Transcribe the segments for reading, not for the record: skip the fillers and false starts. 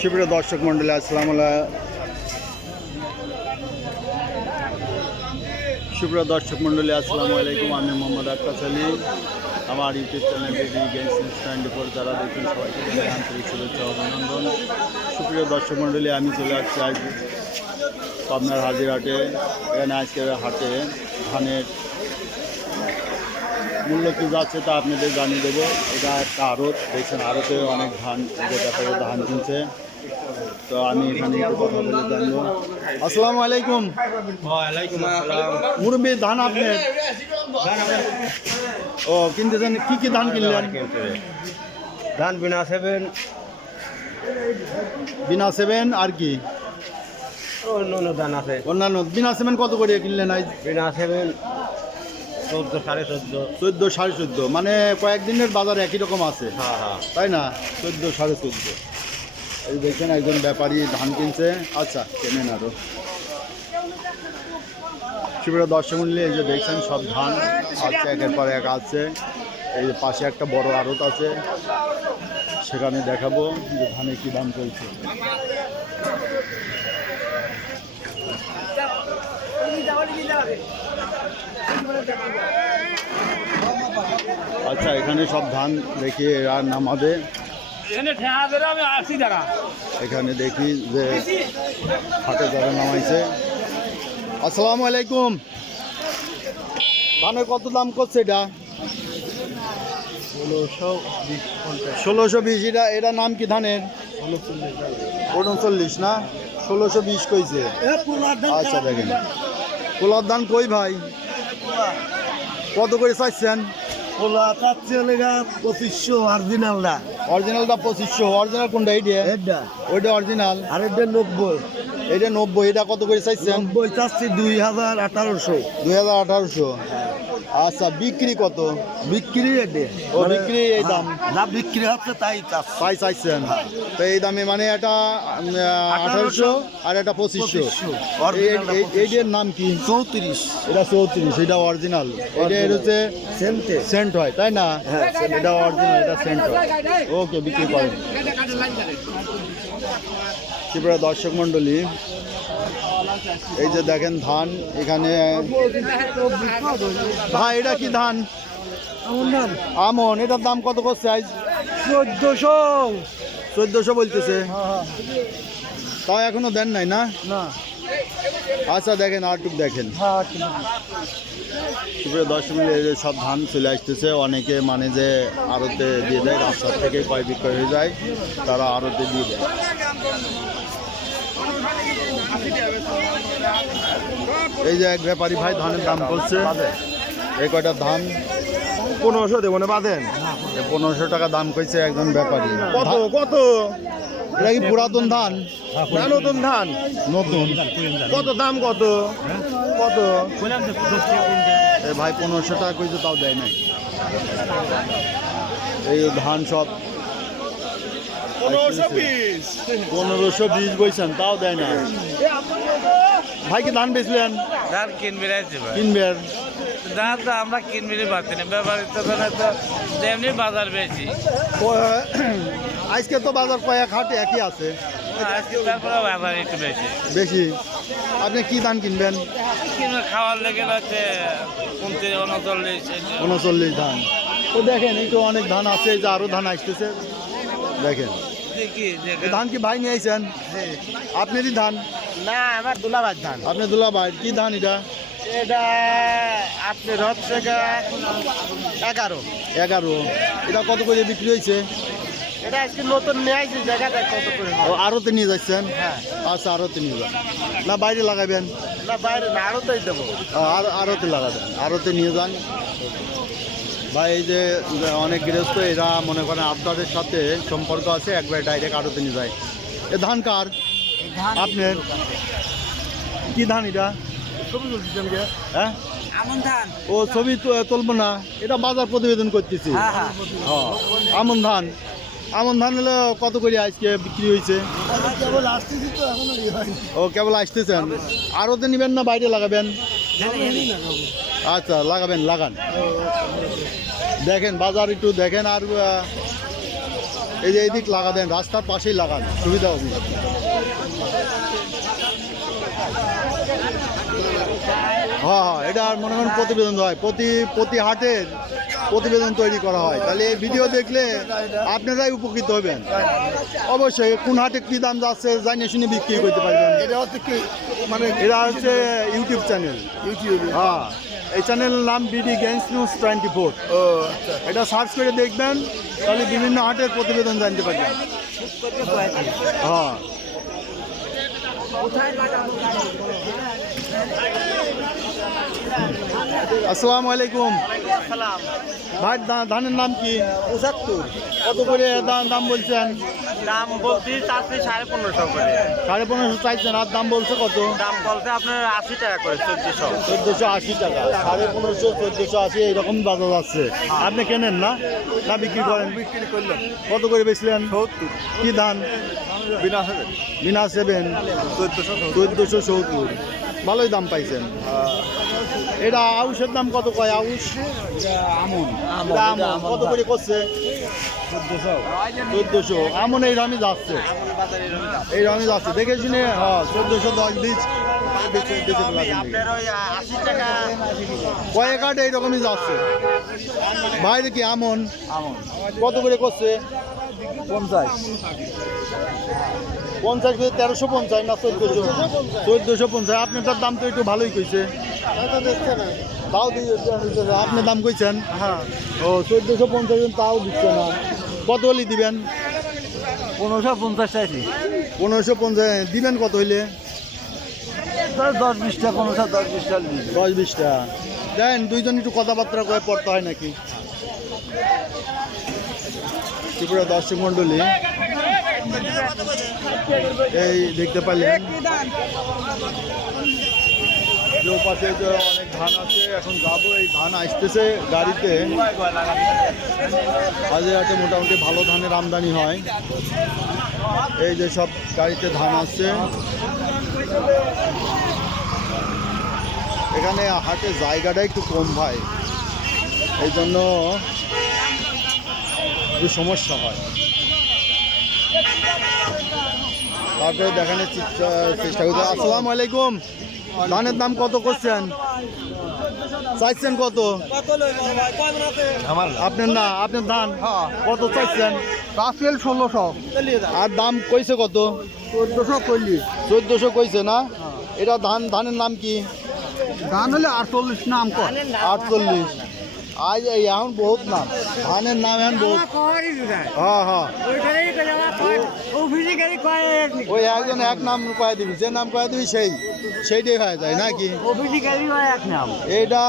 সুপ্রিয় দর্শক মন্ডলী, আসসালামু আলাইকুম। সুপ্রিয় দর্শক মন্ডলী, আসসালামু আলাইকুম। আমি মোহাম্মদ আক্কাস আলী। আমার YouTube channel BD games instant for যারা দেখছেন সবাইকে জানাই আন্তরিক শুভেচ্ছা অভিনন্দন। সুপ্রিয় দর্শক মন্ডলী, আমি চলে আসছি আজ পাবনার হাজিরহাটে। এখানে আজকের হাটে ধানের মূল্য কী যাচ্ছে তা আপনাদের জানিয়ে দেবো। এটা একটা আড়ত, দেখছেন আড়তে অনেক ধান ব্যাপারে ধান কিনছে। তো আমি এখানে একটু কথা বলে জানবো। আসসালামু আলাইকুম। মুরব্বী, ধান আপনার? ও কিনতেছেন, কি কি ধান কিনলেন? ধান বিনা সেভেন, বিনা সেভেন আর কি অন্য ধান আছে। অন্যান্য বিনা সেভেন কত করে কিনলেন আজ? বিনা সেভেন 14, 14.5। 14, 14.5, মানে কয়েকদিনের বাজার একই রকম আছে, হ্যাঁ। তাই না? 14, 14.5। এই দেখছেন একজন ব্যাপারী ধান কিনছে। আচ্ছা, কেনেন আরো। সুপ্রিয় দর্শক মন্ডলী, এই যে দেখছেন সব ধান আছে, একের পর এক আছে। এই যে পাশে একটা বড় আড়ত আছে, সেখানে দেখাবো যে ধানে কি দাম চলছে। আচ্ছা, এখানে সব ধান দেখি এরা নামাবে। এখানে দেখি যে হাটে যারা নামাইছে। আসসালামু আলাইকুম। ধানের কত দাম করছে এটা? 1620। এটা নাম কি ধানের? 39 না, 1620 কইছে। আচ্ছা, দেখেন পোলার ধান কই ভাই, কত করে চাইছেন? 2500 অরিজিনালটা। অরিজিনালটা 2500। অরিজিনাল কোনটা? এইটা? ওইটা অরিজিনাল। আর এটা 90। এটা 90। এটা কত করে চাইছেন? 90 চাচ্ছি 2018। 2018। আচ্ছা, বিক্রি কত? বিক্রি এটা ও বিক্রি এই দাম? না, বিক্রি হচ্ছে তাই চাচ্ছি। তাই চাইছেন? তো এই দামে মানে এটা 1800 আর এটা 2500। এইটার নাম কি? 34। এটা 34। এটা অরিজিনাল। এটা এর হচ্ছে সেন্ট হয়, তাই না? এটা অরিজিনাল, এটা সেন্ট হয়। ওকে, বিক্রি করেন। সুপ্রিয় দর্শক মন্ডলী, এই যে দেখেন ধান এখানে। ভাই, এটা কি ধান? আমন। এটার দাম কত করছে আজ? 1400 বলতেছে। তাও এখনো দেন নাই না? আচ্ছা, দেখেন আরটুক দেখেন। সুপ্রিয় দর্শক মন্ডলী, এই যে সব ধান চলে আসতেছে। অনেকে মানে যে আড়তে দিয়ে দেয়, রাস্তার থেকে ক্রয় বিক্রয় হয়ে যায়, তারা আড়তে দিয়ে দেয়। এই যে এক ব্যাপারী ভাই ধানের দাম করছে। এই কয়টা ধান 1500 দেবো না, বাঁধেন। 1500 টাকা দাম কইছে একজন ব্যাপারী। কত? এটা কি পুরাতন ধান? না, নতুন ধান। নতুন। কত দাম? কত? এই ভাই 1500 টাকা কইছে, তাও দেয় নাই। এই ধান সব 1520 বলছেন, তাও দেয় না। ভাই কি ধান বেচলেন? ধান কিনবি কিনবেন? ধান তো আমরা কিনবি পারছি না, ব্যবহৃত তো যেমনি বাজার বেশি। আজকে তো বাজার কয়েক হাটে একই আছে, আজকে তারপরে বাজার একটু বেশি বেশি। আপনি কি ধান কিনবেন? কিনবে খাওয়ার লেগে হচ্ছে 29, 39। 39 ধান। তো দেখেন, এই তো অনেক ধান আছে, এই যে আরো ধান আসতেছে। দেখেন এই ধান কি ভাই নিয়ে আইছেন? আপনারই ধান? না, আমার দুলাভাই ধান। আপনি দুলাভাই? কি ধান এটা? এটা আপনার হচ্ছে 11। এটা কত করে বিক্রি হয়েছে? এটা আজকে নতুন নিয়ে আইছি, জায়গাটা কত করে? ও, আড়তে নিয়ে যাচ্ছেন? হ্যাঁ। আচ্ছা, আড়তে নিয়ে যান না বাইরে লাগাবেন? না, বাইরে না, আরোতেই দেবো। আড়তে লাগাবেন, আড়তে নিয়ে যান। ভাই, এই যে অনেক গৃহস্থ এরা মনে করেন আবদারের সাথে সম্পর্ক আছে, একবার ডাইরেক্ট আড়তে নিয়ে যায়। এ ধান কার? আপনার? কি ধান এটা? হ্যাঁ, আমন ধান। ও ছবি তুলবো না, এটা বাজার প্রতিবেদন করতেছি। হ্যাঁ, আমন ধান। আমন ধান হলে কত করে আজকে বিক্রি হয়েছে? ও, কেবল আসতেছেন। আরতে নেবেন না বাইরে লাগাবেন? আচ্ছা, লাগান। দেখেন বাজার একটু দেখেন। আর এই যে এইদিক লাগা দেন, রাস্তার পাশেই লাগান, সুবিধা হবে। হ্যাঁ হ্যাঁ, এটা মনে করেন প্রতিবেদন হয়, প্রতি হাটের প্রতিবেদন তৈরি করা হয়। তাহলে এই ভিডিও দেখলে আপনারাই উপকৃত হবেন। অবশ্যই কোন হাটে কী দাম যাচ্ছে জানিয়ে শুনে বিক্রি করতে পারবেন। এটা হচ্ছে কি মানে এটা হচ্ছে ইউটিউব চ্যানেল। ইউটিউবে? হ্যাঁ, এই চ্যানেলের নাম বিডি গেমস নিউজ 24। ও আচ্ছা। এটা সার্চ করে দেখবেন, তাহলে বিভিন্ন হাটের প্রতিবেদন জানতে পারবেন। হ্যাঁ, আসসালামু আলাইকুম ভাই, ধানের নাম কি? 75 কত করে দাম বলছেন? দাম বলছি চাচ্ছি 1550 করে। 1550 চাইছেন, আর দাম বলছে কত? দাম বলতে আপনার 80 টাকা করে, 1400। 1480 টাকা। 1550, 1480 এইরকম বাজার আছে। আপনি কেনেন না না বিক্রি করেন? বিক্রি করলাম কত করে বেচলেন? 70 কি ধান? বিনা হবে বিনা 7 1470। ভালোই দাম পাইছেন। এটা আউশের দাম কত কয়? আউশ আমন কত করে করছে? 1400। আমন এই দামই যাচ্ছে, এই দামই যাচ্ছে। দেখে শুনে 1410 বীজ কয়েক আট এইরকমই যাচ্ছে। বাইরে কি আমন কত করে করছে? 50 50 করে 1350 না 1450? আপনার দাম তো একটু ভালোই কইছে। তাও আপনি দাম কইছেন? হ্যাঁ। ও 1450, তাও দিচ্ছে না। কত হলে দিবেন? 1550 চাইছি। 1550 দিবেন কত হইলে? 10-20 টাকা 10-20 টাকা 10-20 টাকা দেন। দুইজন একটু কথাবার্তা করে পড়তে হয় নাকি? ত্রিপুরা দর্শক মন্ডলী, এই দেখতে পারলেন যে পাশে যে অনেক ধান আছে। এখন যাবো, এই ধান আসতেছে গাড়িতে। হাজিরাতে মোটামুটি ভালো ধানের আমদানি হয়। এই যে সব গাড়িতে ধান আসছে। এখানে হাটে জায়গাটা একটু কম ভাই, এই জন্য একটু সমস্যা হয়। তারপরে দেখানোর চেষ্টা করতে। আসসালামু আলাইকুম, ধানের দাম কত করছেন? চাইছেন কত? আপনার না, আপনার ধান কত চাইছেন? রাফেল 1600 আর দাম কইছে কত? 1440 1400 কইছে না? এটা ধানের নাম কি? ধান হলে 48 নাম কর 48। আজ এই এখন বহুত নাম, ধানের নাম এখন বহুত। হ্যাঁ হ্যাঁ, ওই একজন এক নাম কয়ে দিবি, যে নাম কয়ে দিবি সেইটাই হয়ে যায় নাকি? এইটা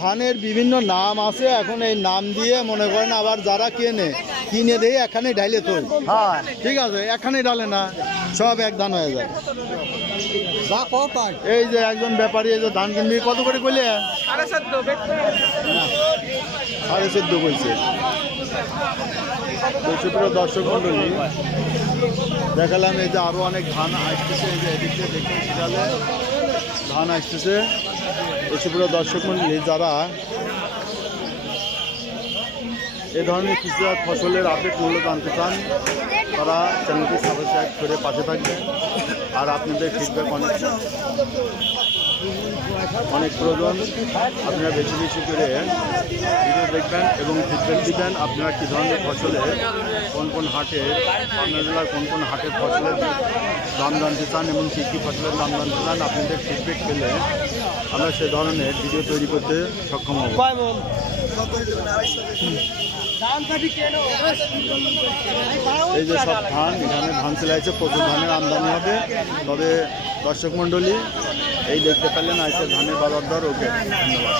ধানের বিভিন্ন নাম আছে। এখন এই নাম দিয়ে মনে করেন আবার যারা কিনে দেয় এখানে ঢাইলে তো ঠিক আছে, এখানে ঢালে না, সব এক ধান হয়ে যায়। এই যে একজন ব্যাপারী এই যে ধান কিনবি, কত করে কইলে? 14.5 কইছে। সুপ্রিয় দর্শক মন্ডলী, দেখালাম এই যে আরো অনেক ধান আসতেছে। এই যে এদিক দিয়ে দেখুন, সিরিয়ালে ধান আসতেছে। এই সুপ্রিয় দর্শক মন্ডলী, যারা এই ধরনের কৃষিজাত ফসলের আপডেট মূল্য জানতে চান, তারা চ্যানেলটি সাবস্ক্রাইব করে পাশে থাকবেন। আর আপনাদের ফিডব্যাক অনেক প্রয়োজন। আপনারা বেশি বেশি করে ভিডিও দেখবেন এবং ফিডব্যাক দিবেন। আপনারা কী ধরনের ফসলে কোন কোন হাটে, পাবনা জেলার কোন কোন হাটের ফসলের দাম জানতে চান এবং কী কী ফসলের দাম জানতে চান, আপনাদের ফিডব্যাক পেলে আমরা সে ধরনের ভিডিও তৈরি করতে সক্ষম হব। এই যে সব ধান, এখানে ধান সেলাইছে, প্রচুর ধানের আমদানি হবে। তবে দর্শক মণ্ডলী, এই দেখতে পেলেন আজকে ধানের বাজার দর। ওকে, ধন্যবাদ।